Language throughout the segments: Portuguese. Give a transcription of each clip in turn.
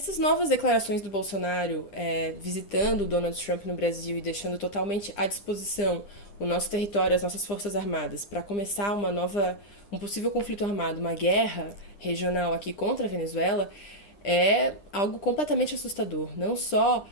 Essas novas declarações do Bolsonaro, visitando o Donald Trump no Brasil e deixando totalmente à disposição o nosso território, as nossas forças armadas, para começar um possível conflito armado, uma guerra regional aqui contra a Venezuela, é algo completamente assustador. Não só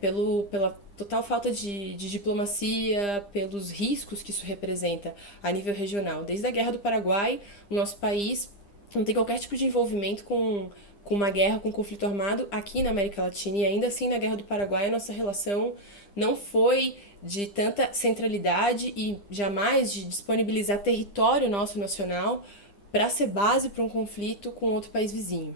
pela total falta de diplomacia, pelos riscos que isso representa a nível regional. Desde a Guerra do Paraguai, o nosso país não tem qualquer tipo de envolvimento com uma guerra, com um conflito armado aqui na América Latina. E ainda assim, na Guerra do Paraguai, a nossa relação não foi de tanta centralidade e jamais de disponibilizar território nosso nacional para ser base para um conflito com outro país vizinho.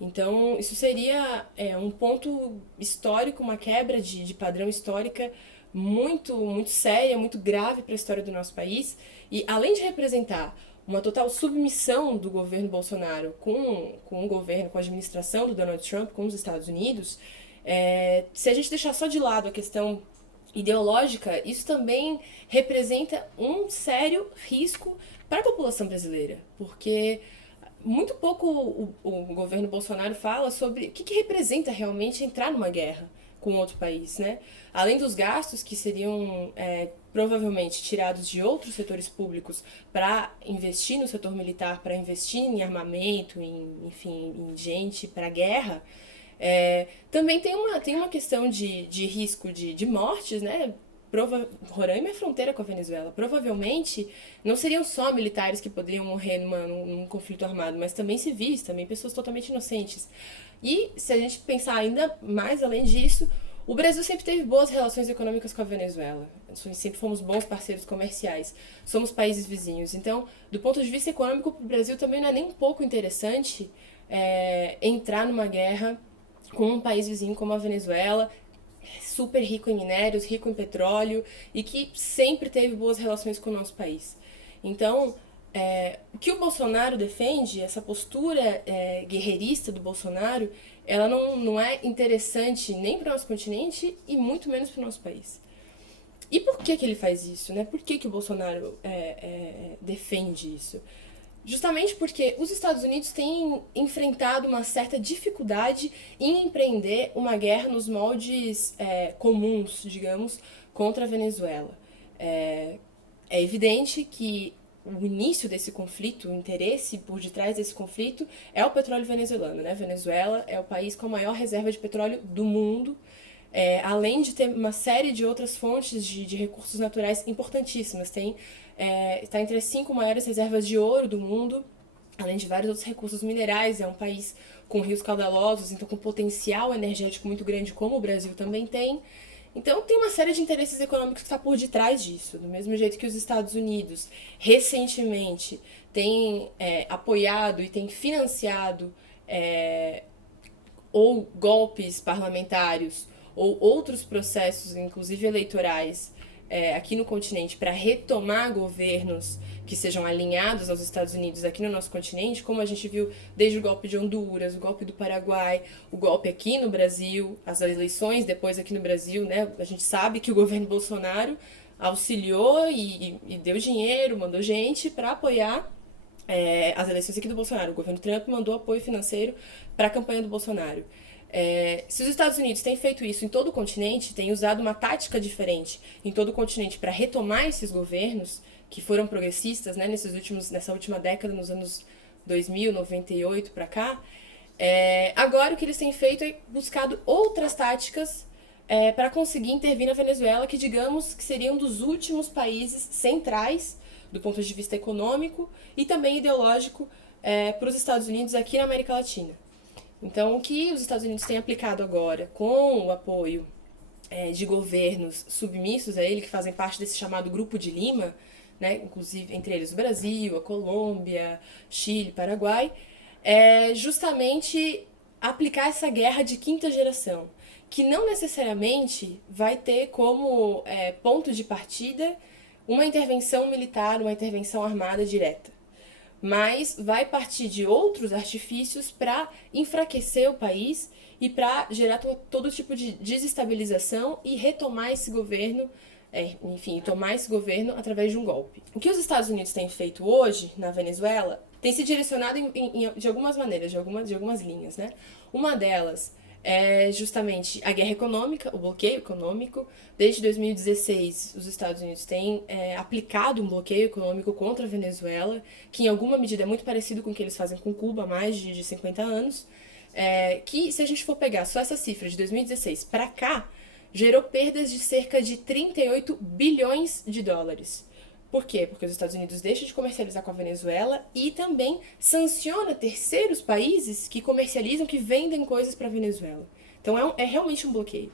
Então, isso seria um ponto histórico, uma quebra de padrão histórica muito séria, muito grave para a história do nosso país. E além de representar uma total submissão do governo Bolsonaro com o governo, com a administração do Donald Trump, com os Estados Unidos, se a gente deixar só de lado a questão ideológica, isso também representa um sério risco para a população brasileira, porque muito pouco o governo Bolsonaro fala sobre o que representa realmente entrar numa guerra com outro país, né? Além dos gastos que seriam provavelmente tirados de outros setores públicos para investir no setor militar, para investir em armamento, enfim, em gente para a guerra, também tem uma questão de risco de mortes, né? Roraima é fronteira com a Venezuela. Provavelmente não seriam só militares que poderiam morrer num conflito armado, mas também civis, também pessoas totalmente inocentes. E se a gente pensar ainda mais além disso, o Brasil sempre teve boas relações econômicas com a Venezuela. Sempre fomos bons parceiros comerciais. Somos países vizinhos. Então, do ponto de vista econômico, o Brasil também não é nem um pouco interessante entrar numa guerra com um país vizinho como a Venezuela, super rico em minérios, rico em petróleo e que sempre teve boas relações com o nosso país. Então, o que o Bolsonaro defende, essa postura guerreirista do Bolsonaro, ela não é interessante nem para o nosso continente e muito menos para o nosso país. E por que ele faz isso, né? Por que o Bolsonaro defende isso? Justamente porque os Estados Unidos têm enfrentado uma certa dificuldade em empreender uma guerra nos moldes comuns, digamos, contra a Venezuela. É evidente que o início desse conflito, o interesse por detrás desse conflito é o petróleo venezuelano, né? Venezuela é o país com a maior reserva de petróleo do mundo, além de ter uma série de outras fontes de recursos naturais importantíssimas. Está entre as 5 maiores reservas de ouro do mundo, além de vários outros recursos minerais. É um país com rios caudalosos, então com potencial energético muito grande, como o Brasil também tem. Então tem uma série de interesses econômicos que está por detrás disso. Do mesmo jeito que os Estados Unidos, recentemente, têm apoiado e têm financiado ou golpes parlamentares ou outros processos, inclusive eleitorais, aqui no continente para retomar governos que sejam alinhados aos Estados Unidos aqui no nosso continente, como a gente viu desde o golpe de Honduras, o golpe do Paraguai, o golpe aqui no Brasil, as eleições depois aqui no Brasil, né? A gente sabe que o governo Bolsonaro auxiliou e deu dinheiro, mandou gente para apoiar as eleições aqui do Bolsonaro. O governo Trump mandou apoio financeiro para a campanha do Bolsonaro. Se os Estados Unidos têm feito isso em todo o continente, têm usado uma tática diferente em todo o continente para retomar esses governos que foram progressistas, né, nessa última década, nos anos 2000, 98 para cá, agora o que eles têm feito é buscado outras táticas para conseguir intervir na Venezuela, que digamos que seria um dos últimos países centrais do ponto de vista econômico e também ideológico para os Estados Unidos aqui na América Latina. Então, o que os Estados Unidos têm aplicado agora, com o apoio de governos submissos a ele, que fazem parte desse chamado Grupo de Lima, né, inclusive entre eles o Brasil, a Colômbia, Chile, Paraguai, é justamente aplicar essa guerra de quinta geração, que não necessariamente vai ter como ponto de partida uma intervenção militar, uma intervenção armada direta, mas vai partir de outros artifícios para enfraquecer o país e para gerar todo tipo de desestabilização e retomar esse governo, tomar esse governo através de um golpe. O que os Estados Unidos têm feito hoje na Venezuela tem se direcionado de algumas maneiras, de algumas linhas, né? Uma delas é justamente a guerra econômica, o bloqueio econômico. Desde 2016, os Estados Unidos têm aplicado um bloqueio econômico contra a Venezuela, que em alguma medida é muito parecido com o que eles fazem com Cuba há mais de 50 anos. Que, se a gente for pegar só essa cifra de 2016 para cá, gerou perdas de cerca de 38 bilhões de dólares. Por quê? Porque os Estados Unidos deixam de comercializar com a Venezuela e também sanciona terceiros países que comercializam, que vendem coisas para a Venezuela. Então é realmente um bloqueio.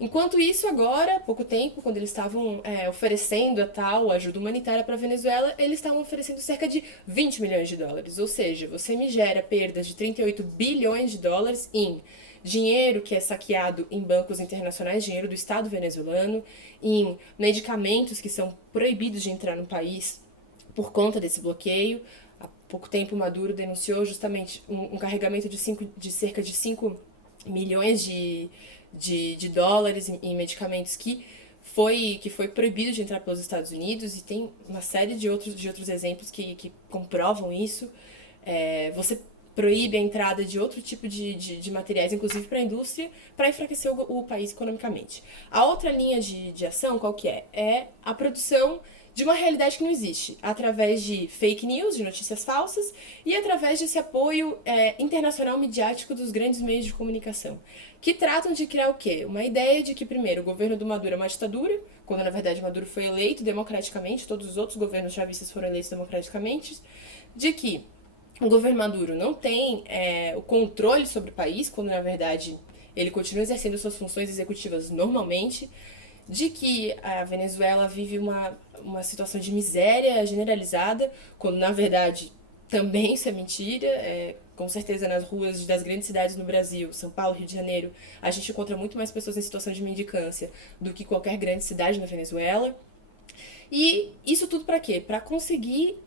Enquanto isso, agora, há pouco tempo, quando eles estavam oferecendo a tal ajuda humanitária para a Venezuela, eles estavam oferecendo cerca de 20 milhões de dólares. Ou seja, você me gera perdas de 38 bilhões de dólares em dinheiro que é saqueado em bancos internacionais, dinheiro do Estado venezuelano, em medicamentos que são proibidos de entrar no país por conta desse bloqueio. Há pouco tempo, Maduro denunciou justamente um carregamento de cerca de 5 milhões de dólares em medicamentos que foi proibido de entrar pelos Estados Unidos, e tem uma série de outros exemplos que comprovam isso. Você proíbe a entrada de outro tipo de materiais, inclusive para a indústria, para enfraquecer o país economicamente. A outra linha de ação, qual que é? É a produção de uma realidade que não existe, através de fake news, de notícias falsas, e através desse apoio internacional midiático dos grandes meios de comunicação, que tratam de criar o quê? Uma ideia de que, primeiro, o governo do Maduro é uma ditadura, quando na verdade Maduro foi eleito democraticamente, todos os outros governos chavistas foram eleitos democraticamente, de que o governo Maduro não tem o controle sobre o país, quando na verdade ele continua exercendo suas funções executivas normalmente, de que a Venezuela vive uma situação de miséria generalizada, quando na verdade também isso é mentira. Com certeza nas ruas das grandes cidades no Brasil, São Paulo, Rio de Janeiro, a gente encontra muito mais pessoas em situação de mendicância do que qualquer grande cidade na Venezuela. E isso tudo para quê? Para conseguir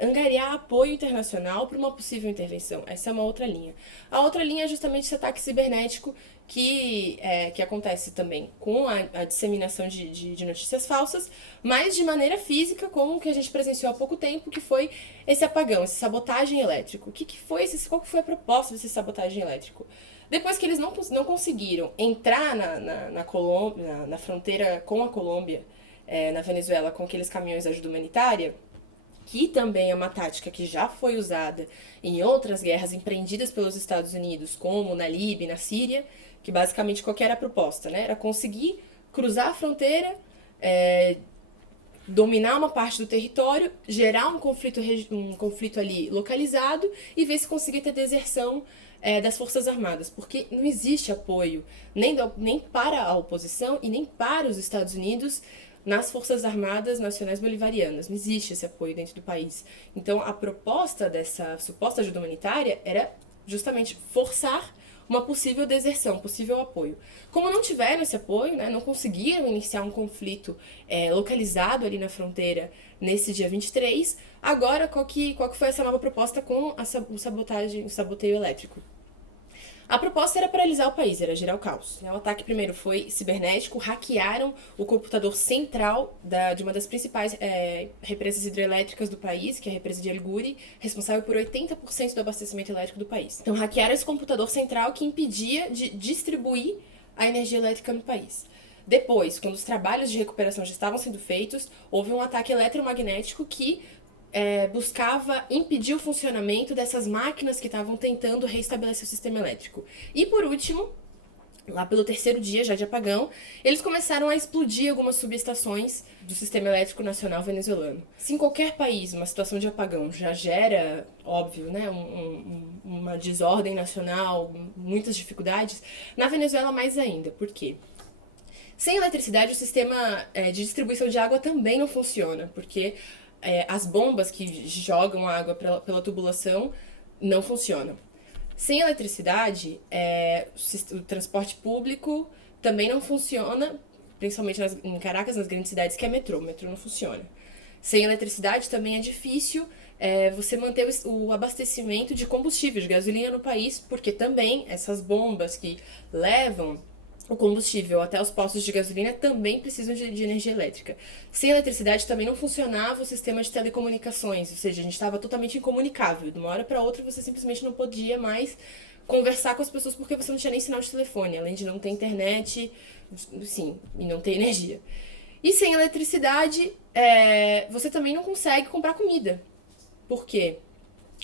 angariar apoio internacional para uma possível intervenção. Essa é uma outra linha. A outra linha é justamente esse ataque cibernético que acontece também com a disseminação de notícias falsas, mas de maneira física, como o que a gente presenciou há pouco tempo, que foi esse apagão, essa sabotagem elétrica. Qual que foi a proposta desse sabotagem elétrico? Depois que eles não conseguiram entrar na Colômbia, na fronteira com a Colômbia, na Venezuela, com aqueles caminhões de ajuda humanitária, que também é uma tática que já foi usada em outras guerras empreendidas pelos Estados Unidos, como na Líbia e na Síria, que basicamente qual que era a proposta, né? Era conseguir cruzar a fronteira, dominar uma parte do território, gerar um conflito ali localizado e ver se conseguia ter deserção das Forças Armadas, porque não existe apoio nem para a oposição e nem para os Estados Unidos nas Forças Armadas Nacionais Bolivarianas. Não existe esse apoio dentro do país. Então, a proposta dessa suposta ajuda humanitária era justamente forçar uma possível deserção, possível apoio. Como não tiveram esse apoio, né, não conseguiram iniciar um conflito localizado ali na fronteira nesse dia 23, agora qual que foi essa nova proposta com o saboteio elétrico? A proposta era paralisar o país, era gerar o caos. O ataque primeiro foi cibernético, hackearam o computador central de uma das principais represas hidrelétricas do país, que é a represa de El Guri, responsável por 80% do abastecimento elétrico do país. Então hackearam esse computador central que impedia de distribuir a energia elétrica no país. Depois, quando os trabalhos de recuperação já estavam sendo feitos, houve um ataque eletromagnético que buscava impedir o funcionamento dessas máquinas que estavam tentando restabelecer o sistema elétrico. E por último, lá pelo terceiro dia já de apagão, eles começaram a explodir algumas subestações do sistema elétrico nacional venezuelano. Se em qualquer país uma situação de apagão já gera, óbvio, né, uma desordem nacional, muitas dificuldades, na Venezuela mais ainda. Por quê? Sem eletricidade, o sistema de distribuição de água também não funciona, porque as bombas que jogam água pela tubulação não funcionam. Sem eletricidade, o transporte público também não funciona, principalmente em Caracas, nas grandes cidades, que é metrô. O metrô não funciona. Sem eletricidade também é difícil você manter o abastecimento de combustível, de gasolina no país, porque também essas bombas que levam o combustível até os postos de gasolina também precisam de energia elétrica. Sem eletricidade também não funcionava o sistema de telecomunicações, ou seja, a gente estava totalmente incomunicável. De uma hora para outra você simplesmente não podia mais conversar com as pessoas porque você não tinha nem sinal de telefone, além de não ter internet, sim, e não ter energia. E sem eletricidade, você também não consegue comprar comida. Por quê?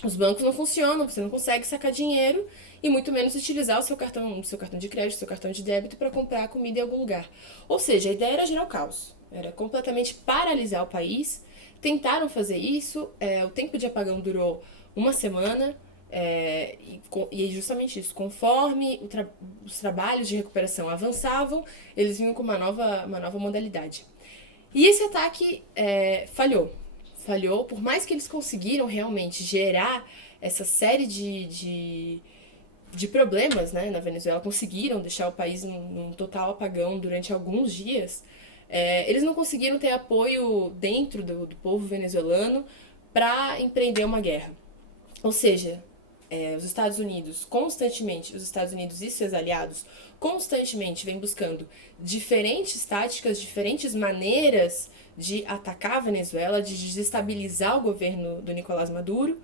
Os bancos não funcionam, você não consegue sacar dinheiro e muito menos utilizar o seu cartão de crédito, o seu cartão de débito para comprar comida em algum lugar. Ou seja, a ideia era gerar o caos, era completamente paralisar o país. Tentaram fazer isso, o tempo de apagão durou uma semana, e justamente isso, conforme os trabalhos de recuperação avançavam, eles vinham com uma nova modalidade. E esse ataque falhou, por mais que eles conseguiram realmente gerar essa série de problemas, né, na Venezuela, conseguiram deixar o país num total apagão durante alguns dias, eles não conseguiram ter apoio dentro do povo venezuelano para empreender uma guerra. Ou seja, os Estados Unidos e seus aliados constantemente vêm buscando diferentes táticas, diferentes maneiras de atacar a Venezuela, de desestabilizar o governo do Nicolás Maduro,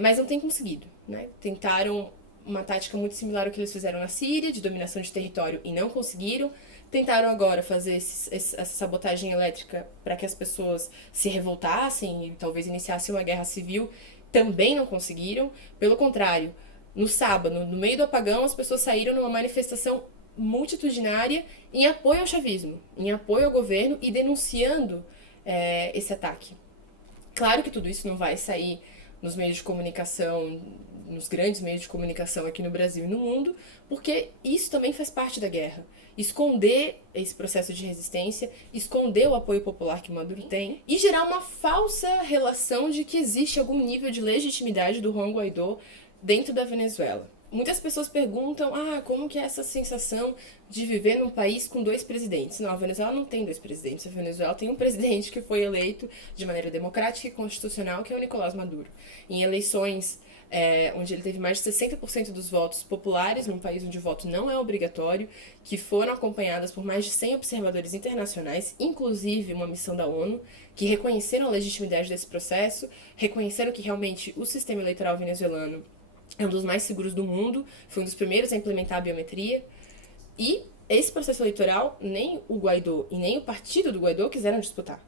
mas não tem conseguido, né? Tentaram uma tática muito similar ao que eles fizeram na Síria, de dominação de território, e não conseguiram. Tentaram agora fazer essa sabotagem elétrica para que as pessoas se revoltassem e talvez iniciassem uma guerra civil, também não conseguiram. Pelo contrário, no sábado, no meio do apagão, as pessoas saíram numa manifestação multitudinária em apoio ao chavismo, em apoio ao governo e denunciando esse ataque. Claro que tudo isso não vai sair nos meios de comunicação, nos grandes meios de comunicação aqui no Brasil e no mundo, porque isso também faz parte da guerra. Esconder esse processo de resistência, esconder o apoio popular que Maduro tem e gerar uma falsa relação de que existe algum nível de legitimidade do Juan Guaidó dentro da Venezuela. Muitas pessoas perguntam, como que é essa sensação de viver num país com dois presidentes? Não, a Venezuela não tem dois presidentes. A Venezuela tem um presidente que foi eleito de maneira democrática e constitucional, que é o Nicolás Maduro. Em eleições onde ele teve mais de 60% dos votos populares, num país onde o voto não é obrigatório, que foram acompanhadas por mais de 100 observadores internacionais, inclusive uma missão da ONU, que reconheceram a legitimidade desse processo, reconheceram que realmente o sistema eleitoral venezuelano é um dos mais seguros do mundo, foi um dos primeiros a implementar a biometria. E esse processo eleitoral, nem o Guaidó e nem o partido do Guaidó quiseram disputar,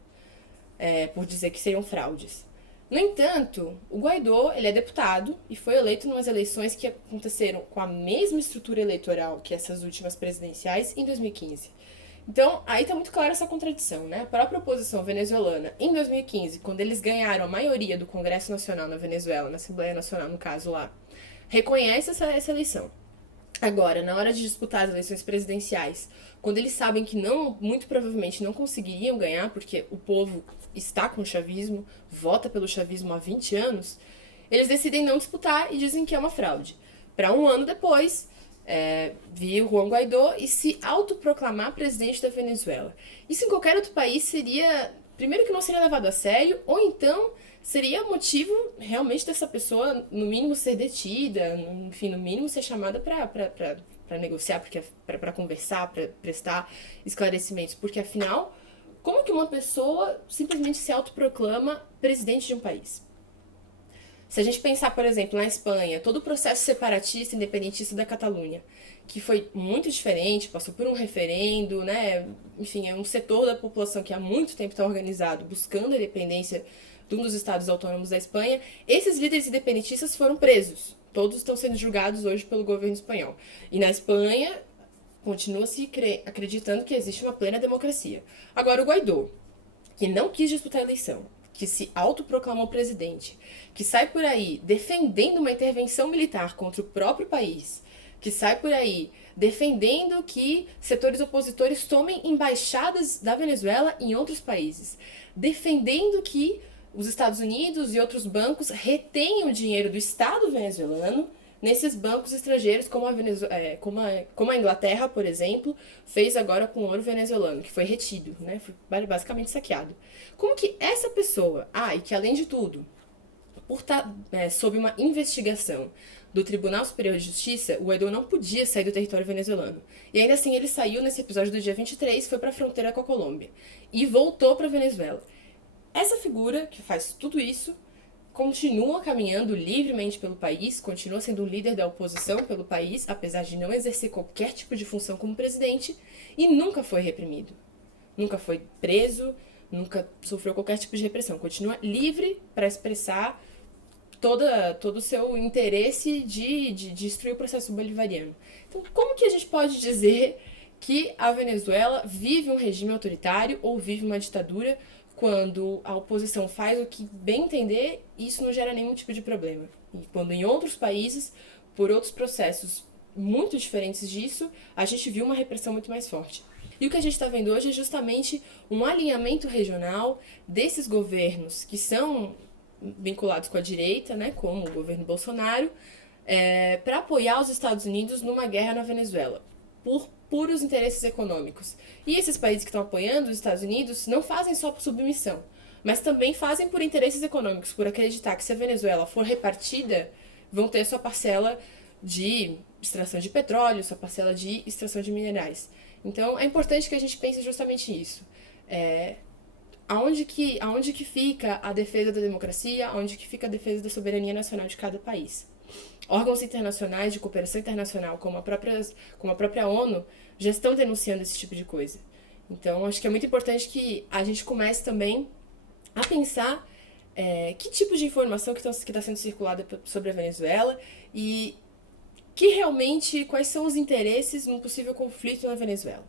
por dizer que seriam fraudes. No entanto, o Guaidó ele é deputado e foi eleito em umas eleições que aconteceram com a mesma estrutura eleitoral que essas últimas presidenciais em 2015. Então, aí tá muito clara essa contradição, né? A própria oposição venezuelana, em 2015, quando eles ganharam a maioria do Congresso Nacional na Venezuela, na Assembleia Nacional, no caso lá, reconhece essa eleição. Agora, na hora de disputar as eleições presidenciais, quando eles sabem que muito provavelmente não conseguiriam ganhar, porque o povo está com o chavismo, vota pelo chavismo há 20 anos, eles decidem não disputar e dizem que é uma fraude. Para um ano depois, vir o Juan Guaidó e se autoproclamar presidente da Venezuela. Isso em qualquer outro país seria, primeiro que não seria levado a sério, ou então seria motivo realmente dessa pessoa, no mínimo, ser detida, enfim, no mínimo ser chamada para negociar, para conversar, para prestar esclarecimentos. Porque, afinal, como que uma pessoa simplesmente se autoproclama presidente de um país? Se a gente pensar, por exemplo, na Espanha, todo o processo separatista e independentista da Catalunha, que foi muito diferente, passou por um referendo, né? Enfim, é um setor da população que há muito tempo está organizado, buscando a independência de um dos estados autônomos da Espanha. Esses líderes independentistas foram presos. Todos estão sendo julgados hoje pelo governo espanhol. E na Espanha, continua-se acreditando que existe uma plena democracia. Agora, o Guaidó, que não quis disputar a eleição, que se autoproclamou presidente, que sai por aí defendendo uma intervenção militar contra o próprio país, que sai por aí defendendo que setores opositores tomem embaixadas da Venezuela em outros países, defendendo que os Estados Unidos e outros bancos retenham o dinheiro do Estado venezuelano nesses bancos estrangeiros, como a Inglaterra, por exemplo, fez agora com o ouro venezuelano, que foi retido, né? Foi basicamente saqueado. Como que essa pessoa, e que além de tudo, por estar sob uma investigação do Tribunal Superior de Justiça, o Guaidó não podia sair do território venezuelano. E ainda assim ele saiu nesse episódio do dia 23, foi para a fronteira com a Colômbia e voltou para a Venezuela. Essa figura que faz tudo isso continua caminhando livremente pelo país, continua sendo o líder da oposição pelo país, apesar de não exercer qualquer tipo de função como presidente, e nunca foi reprimido. Nunca foi preso, nunca sofreu qualquer tipo de repressão. Continua livre para expressar todo o seu interesse de destruir o processo bolivariano. Então, como que a gente pode dizer que a Venezuela vive um regime autoritário ou vive uma ditadura quando a oposição faz o que bem entender, isso não gera nenhum tipo de problema? E quando em outros países, por outros processos muito diferentes disso, a gente viu uma repressão muito mais forte. E o que a gente está vendo hoje é justamente um alinhamento regional desses governos que são vinculados com a direita, né, como o governo Bolsonaro, para apoiar os Estados Unidos numa guerra na Venezuela, por puros interesses econômicos. E esses países que estão apoiando os Estados Unidos não fazem só por submissão, mas também fazem por interesses econômicos, por acreditar que se a Venezuela for repartida, vão ter sua parcela de extração de petróleo, sua parcela de extração de minerais. Então é importante que a gente pense justamente isso. Aonde que fica a defesa da democracia, aonde que fica a defesa da soberania nacional de cada país. Órgãos internacionais de cooperação internacional, como a própria ONU, já estão denunciando esse tipo de coisa. Então, acho que é muito importante que a gente comece também a pensar que tipo de informação que está sendo circulada sobre a Venezuela e quais são os interesses num possível conflito na Venezuela.